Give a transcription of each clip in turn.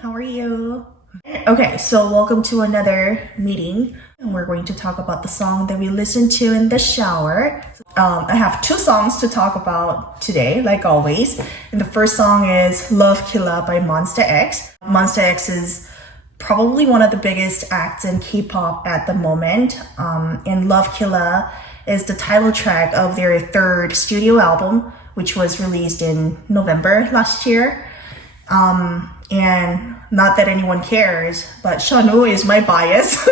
how are you? Okay, so welcome to another meeting. And we're going to talk about the song that we listened to in the shower. I have two songs to talk about today, like always. And the first song is Love Killa by Monsta X. Monsta X is probably one of the biggest acts in K-pop at the moment. And Love Killa is the title track of their third studio album, which was released in November last year. And not that anyone cares, but Shanu is my bias.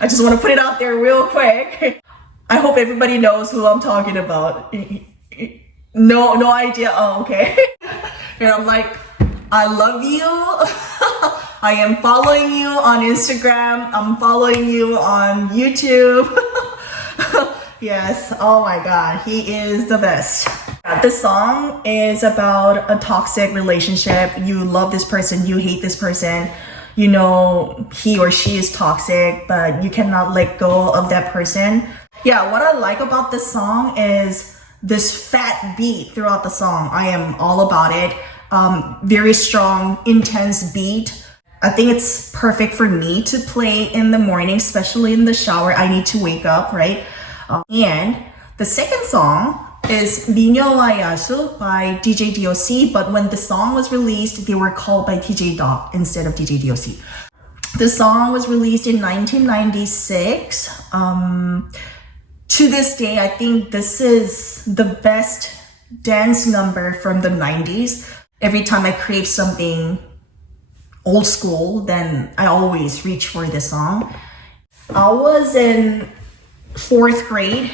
I just want to put it out there real quick. I hope everybody knows who I'm talking about. No idea. Oh, okay. And I'm like, I love you. I am following you on Instagram. I'm following you on YouTube. Yes. Oh my God. He is the best. This song is about a toxic relationship. You love this person, you hate this person. You know he or she is toxic, but you cannot let go of that person. Yeah, what I like about this song is this fat beat throughout the song. I am all about it. Very strong, intense beat. I think it's perfect for me to play in the morning, especially in the shower. I need to wake up, right? And the second song is 미녀와 야수 by DJ DOC, but when the song was released, they were called by DJ Dog instead of DJ DOC. The song was released in 1996. To this day, I think this is the best dance number from the 90s. Every time I crave something old school, then I always reach for this song. I was in 4th grade.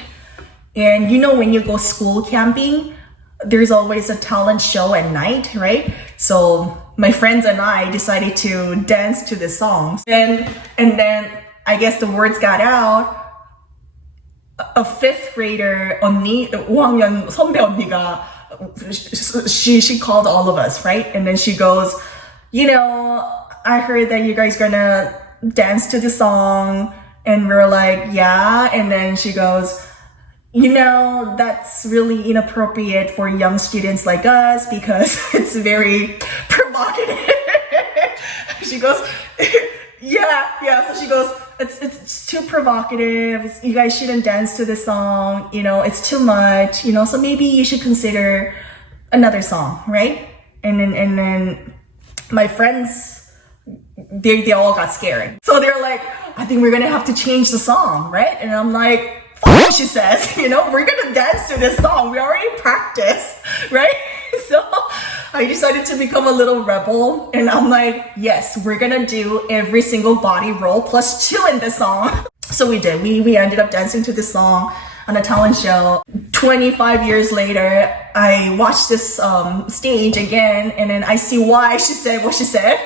And you know when you go school camping, there's always a talent show at night, right? So my friends and I decided to dance to this song. And then I guess the words got out. A 5th grader 언니, 5학년 선배 언니가 she called all of us, right? And then she goes, you know, I heard that you guys gonna dance to the song. And we're like, yeah. And then she goes, you know, that's really inappropriate for young students like us because it's very provocative. She goes, yeah. So she goes, it's too provocative. You guys shouldn't dance to this song. You know, it's too much. You know, so maybe you should consider another song, right? And then my friends, they all got scared. So they're like, I think we're gonna have to change the song, right? And I'm like, she says, you know, we're gonna dance to this song. We already practiced, right? So I decided to become a little rebel. And I'm like, yes, we're gonna do every single body roll plus 2 in this song. So we did. We ended up dancing to this song on a talent show. 25 years later, I watched this stage again, and then I see why she said what she said.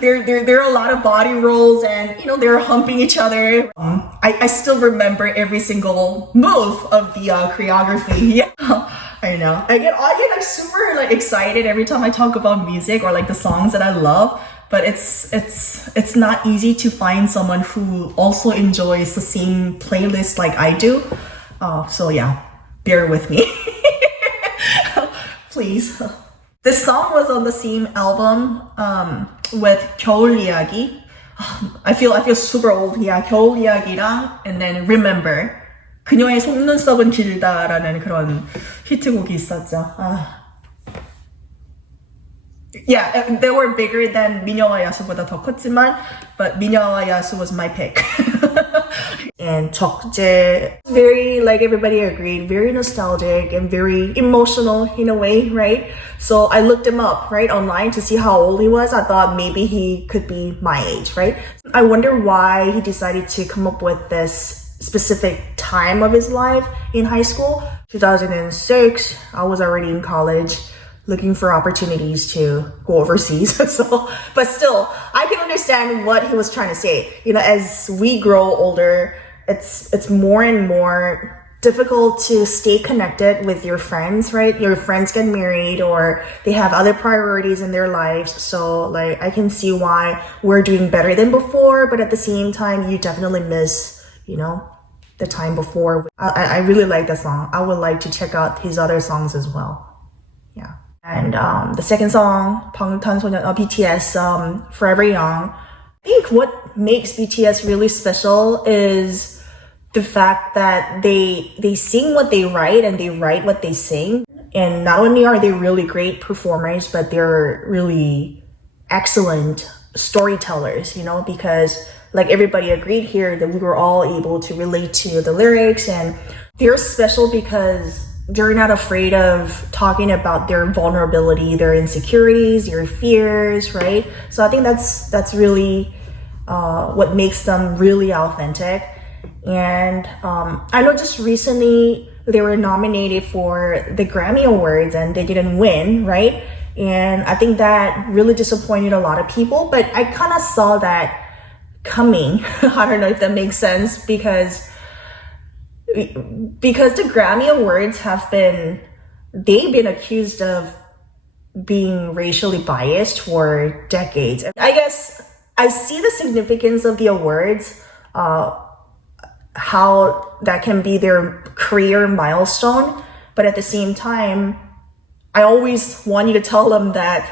There are a lot of body rolls, and you know they're humping each other. I still remember every single move of the choreography. Yeah, I know. I get like super like excited every time I talk about music or like the songs that I love. But it's not easy to find someone who also enjoys the same playlist like I do. So yeah, bear with me, please. This song was on the same album with 겨울 이야기. I feel super old. Yeah, 겨울 이야기랑 and then Remember. 그녀의 속눈썹은 길다라는 그런 히트곡이 있었죠. Yeah, they were bigger than 미녀와 야수보다 더 컸지만, but 미녀와 야수 was my pick. And 적재, very, like everybody agreed, very nostalgic and very emotional in a way, right? So I looked him up, right, online to see how old he was. I thought maybe he could be my age, right? I wonder why he decided to come up with this specific time of his life in high school. 2006, I was already in college, looking for opportunities to go overseas. But still, I can understand what he was trying to say. You know, as we grow older, it's more and more difficult to stay connected with your friends, right? Your friends get married or they have other priorities in their lives. So like, I can see why we're doing better than before, but at the same time, you definitely miss, you know, the time before. I really like that song. I would like to check out his other songs as well. Yeah. And the second song, 방탄소년단, BTS, Forever Young. I think what makes BTS really special is the fact that they sing what they write and they write what they sing. And not only are they really great performers, but they're really excellent storytellers, you know, because like everybody agreed here that we were all able to relate to the lyrics, and they're special because they're not afraid of talking about their vulnerability, their insecurities, their fears, right? So I think that's really what makes them really authentic. And I know just recently they were nominated for the Grammy Awards and they didn't win, right? And I think that really disappointed a lot of people, but I kind of saw that coming. I don't know if that makes sense, because the Grammy Awards they've been accused of being racially biased for decades. I guess I see the significance of the awards, how that can be their career milestone, but at the same time, I always want you to tell them that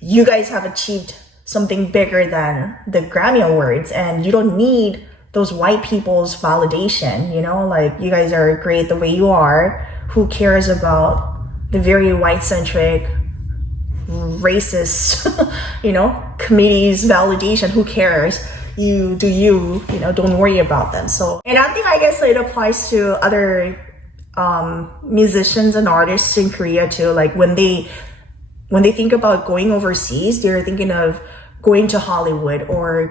you guys have achieved something bigger than the Grammy Awards, and you don't need those white people's validation, you know, like you guys are great the way you are. Who cares about the very white-centric, racist, you know, committee's validation? Who cares? You do you know, don't worry about them. So, and I think, I guess it applies to other musicians and artists in Korea too. Like when they think about going overseas, they're thinking of going to Hollywood or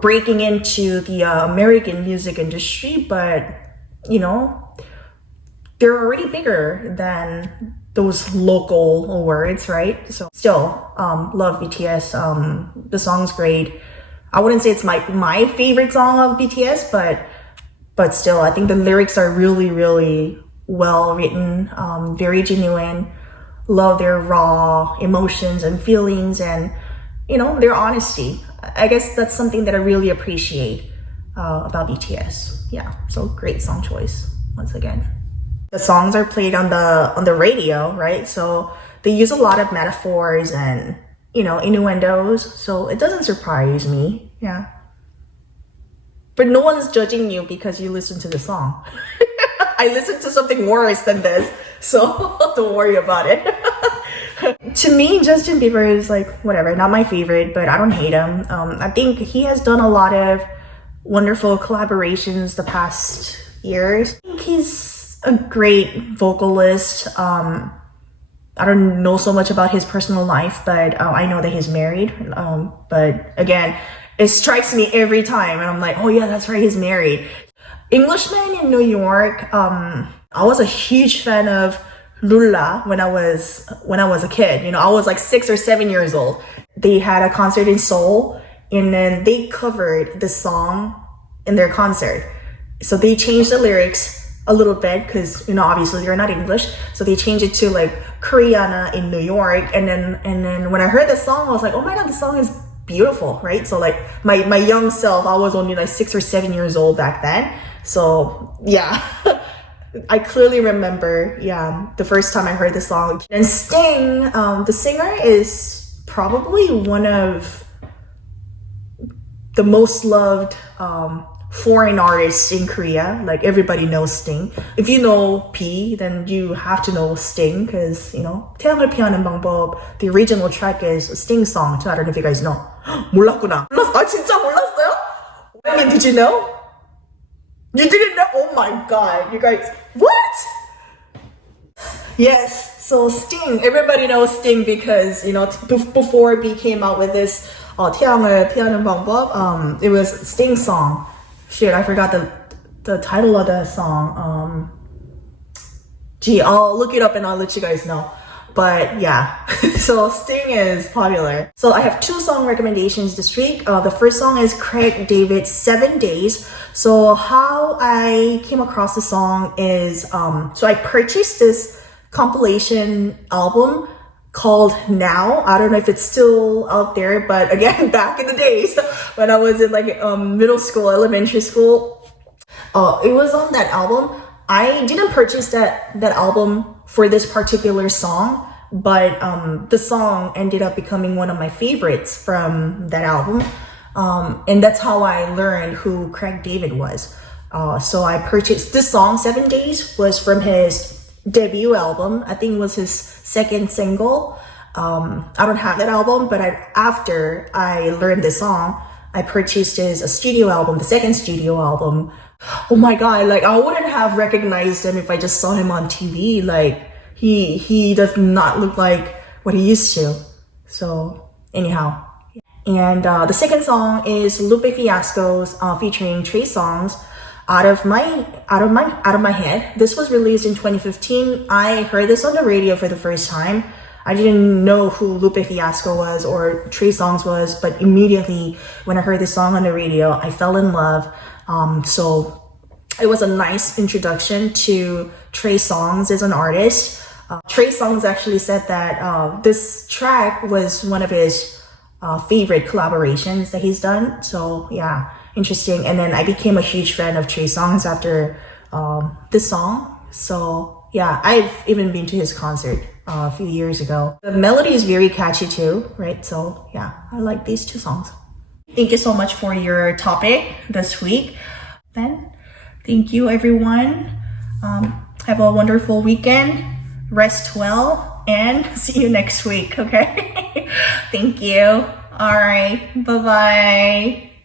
breaking into the American music industry, but you know, they're already bigger than those local awards, right? So still, love BTS. The song's great. I wouldn't say it's my favorite song of BTS, but still, I think the lyrics are really, really well written, very genuine. Love their raw emotions and feelings, and you know, their honesty. I guess that's something that I really appreciate about BTS. Yeah, so great song choice once again. The songs are played on the radio, right? So they use a lot of metaphors and, you know, innuendos. So it doesn't surprise me. Yeah. But no one's judging you because you listen to the song. I listened to something worse than this, so don't worry about it. To me, Justin Bieber is like, whatever, not my favorite, but I don't hate him. I think he has done a lot of wonderful collaborations the past years. I think he's a great vocalist. I don't know so much about his personal life, but I know that he's married. But again, it strikes me every time, and I'm like, oh yeah, that's right, he's married. Englishman in New York, I was a huge fan of Lula when I was a kid. You know, I was like 6 or 7 years old. They had a concert in Seoul, and then they covered the song in their concert. So they changed the lyrics a little bit because, you know, obviously they're not English. So they changed it to like Koreana in New York. And then when I heard the song, I was like, oh my God, the song is beautiful, right? So like my young self, I was only like 6 or 7 years old back then. So yeah. I clearly remember, the first time I heard the song. And Sting, the singer, is probably one of the most loved foreign artists in Korea. Like everybody knows Sting. If you know P, then you have to know Sting because, you know, 태양을 피하는 방법, the original track is a Sting song. So I don't know if you guys know. 몰랐구나. 아, 진짜 몰랐어요? I mean, did you know? You didn't know? Oh my God, you guys, what? Yes, so Sting, everybody knows Sting because, you know, before B came out with this 태양을 피하는 방법, it was Sting's song. Shit, I forgot the title of that song. Gee, I'll look it up and I'll let you guys know. But yeah, so Sting is popular. So I have 2 song recommendations this week. The first song is Craig David's 7 Days. So how I came across the song is, so I purchased this compilation album called Now. I don't know if it's still out there, but again, back in the days when I was in like middle school, elementary school, it was on that album. I didn't purchase that album for this particular song, but the song ended up becoming one of my favorites from that album. And that's how I learned who Craig David was. So I purchased this song, 7 Days, was from his debut album. I think it was his second single. I don't have that album, but after I learned this song, I purchased his studio album, the second studio album. Oh my God, like I wouldn't have recognized him if I just saw him on TV. Like he does not look like what he used to. So anyhow. And the second song is Lupe Fiasco's featuring Trey Songz, Out of My Head. This was released in 2015. I heard this on the radio for the first time. I didn't know who Lupe Fiasco was or Trey Songz was, but immediately when I heard this song on the radio, I fell in love. So it was a nice introduction to Trey Songz as an artist. Trey Songz actually said that this track was one of his favorite collaborations that he's done. So yeah, interesting. And then I became a huge fan of Trey Songz after this song. So yeah, I've even been to his concert a few years ago. The melody is very catchy too, right? So yeah, I like these two songs. Thank you so much for your topic this week. Then, thank you everyone. Have a wonderful weekend. Rest well and see you next week, okay? Thank you. All right, bye-bye.